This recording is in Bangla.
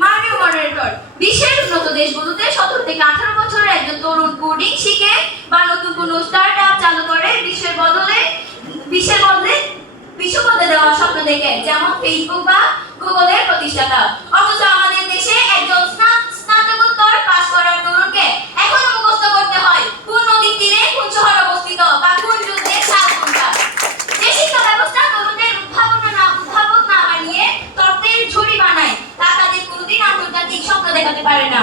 মাননীয় মডারেটর, বিশ্বের উন্নত দেশগুলোতে 17 থেকে 18 বছরের একজন তরুণ কোডিং শিখে বা নতুন কোনো স্টার্টআপ চালু করে বিশ্বের বদলে বিশ্ব বদলে দেওয়ার স্বপ্ন দেখে, যেমন ফেসবুক বা গুগলের প্রতিষ্ঠাতা। অথচ আমাদের দেশে একজন স্নাতকোত্তর পাস করার তরুণকে এখনো মুখস্থ করতে হয় কোন নদীর তীরে কোন শহর অবস্থিত বা কোন যুদ্ধের সাল কোনটা। যে শিক্ষা ব্যবস্থা তরুণদের উদ্ভাবন না বানিয়ে তত্ত্বের ঝুড়ি বানায়, তা তাদের কোনোদিন আন্তর্জাতিক স্বপ্ন দেখাতে পারে না।